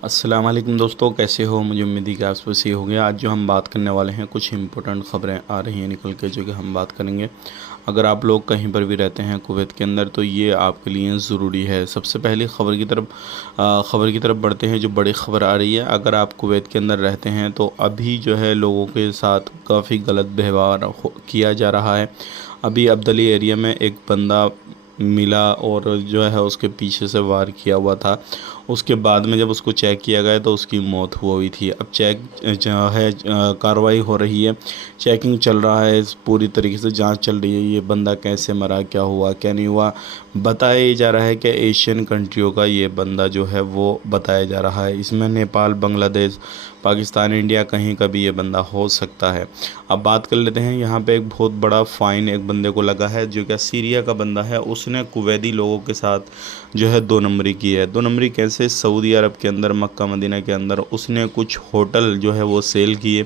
अस्सलाम वालेकुम दोस्तों, कैसे हो? मुझे उम्मीद है कि आप सब सही हो गया। आज जो हम बात करने वाले हैं, कुछ इंपॉर्टेंट ख़बरें आ रही हैं निकल के, जो कि हम बात करेंगे। अगर आप लोग कहीं पर भी रहते हैं कुवैत के अंदर, तो ये आपके लिए ज़रूरी है। सबसे पहले ख़बर की तरफ बढ़ते हैं। जो बड़ी ख़बर आ रही है, अगर आप कुवैत के अंदर रहते हैं तो अभी जो है लोगों के साथ काफ़ी गलत व्यवहार किया जा रहा है। अभी अब्दली एरिया में एक बंदा मिला और जो है उसके पीछे से वार किया हुआ था। उसके बाद में जब उसको चेक किया गया तो उसकी मौत हुई थी। अब चेक जो है कार्रवाई हो रही है, चेकिंग चल रहा है, पूरी तरीके से जांच चल रही है। ये बंदा कैसे मरा, क्या हुआ क्या नहीं हुआ, बताया ही जा रहा है कि एशियन कंट्रियों का ये बंदा जो है वो बताया जा रहा है। इसमें नेपाल, बांग्लादेश, पाकिस्तान, इंडिया कहीं का भी ये बंदा हो सकता है। अब बात कर लेते हैं, यहाँ पे एक बहुत बड़ा फ़ाइन एक बंदे को लगा है, जो क्या सीरिया का बंदा है। उसने कुवैती लोगों के साथ जो है दो नंबरी की है। दो नंबरी कैसे? सऊदी अरब के अंदर, मक्का मदीना के अंदर उसने कुछ होटल जो है वो सेल किए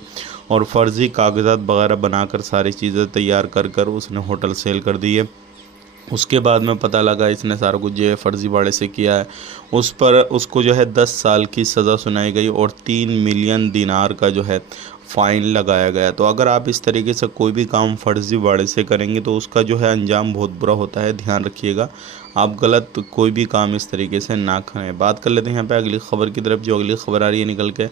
और फ़र्ज़ी कागज़ात वगैरह बनाकर सारी चीज़ें तैयार कर कर उसने होटल सेल कर दिए। उसके बाद में पता लगा इसने सारा कुछ जो है फ़र्ज़ीवाड़े से किया है। उसको जो है 10 साल की सज़ा सुनाई गई और 3 मिलियन दिनार का जो है फ़ाइन लगाया गया। तो अगर आप इस तरीके से कोई भी काम फ़र्ज़ीवाड़े से करेंगे तो उसका जो है अंजाम बहुत बुरा होता है। ध्यान रखिएगा, आप गलत कोई भी काम इस तरीके से ना करें। बात कर लेते हैं यहाँ पे अगली ख़बर की तरफ। जो अगली ख़बर आ रही है निकल के,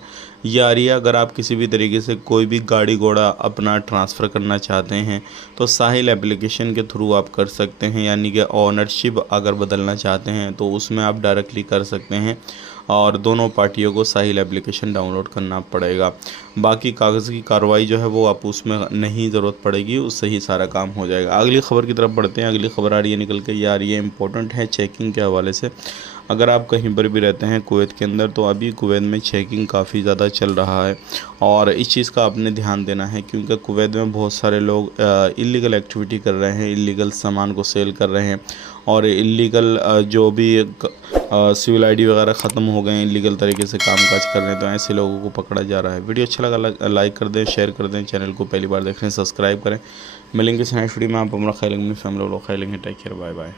ये आ रही है, अगर आप किसी भी तरीके से कोई भी गाड़ी घोड़ा अपना ट्रांसफ़र करना चाहते हैं तो साहिल एप्लीकेशन के थ्रू आप कर सकते हैं। यानी कि ओनरशिप अगर बदलना चाहते हैं तो उसमें आप डायरेक्टली कर सकते हैं और दोनों पार्टियों को साहिल एप्लीकेशन डाउनलोड करना पड़ेगा। बाकी कागज़ की कार्रवाई जो है वो आप उसमें नहीं ज़रूरत पड़ेगी, उससे ही सारा काम हो जाएगा। अगली ख़बर की तरफ बढ़ते हैं। अगली ख़बर आ रही है निकल के, ये आ रही है, इम्पोर्टेंट है चेकिंग के हवाले से। अगर आप कहीं पर भी रहते हैं कुवैत के अंदर, तो अभी कुवैत में चेकिंग काफ़ी ज़्यादा चल रहा है और इस चीज़ का आपने ध्यान देना है, क्योंकि कुवैत में बहुत सारे लोग इलीगल एक्टिविटी कर रहे हैं, इलीगल सामान को सेल कर रहे हैं और इलीगल जो भी सिविल आईडी वगैरह ख़त्म हो गए हैं, इलीगल तरीके से कामकाज कर रहे हैं, तो ऐसे लोगों को पकड़ा जा रहा है। वीडियो अच्छा लगा लाइक कर दें, शेयर कर दें, चैनल को पहली बार देख रहे हैं सब्सक्राइब करें। मिलेंगे नेक्स्ट वीडियो में। आप हमारा ख्याल, अपनी फैमिली लोग ख्याल, टेक केयर, बाय बाय।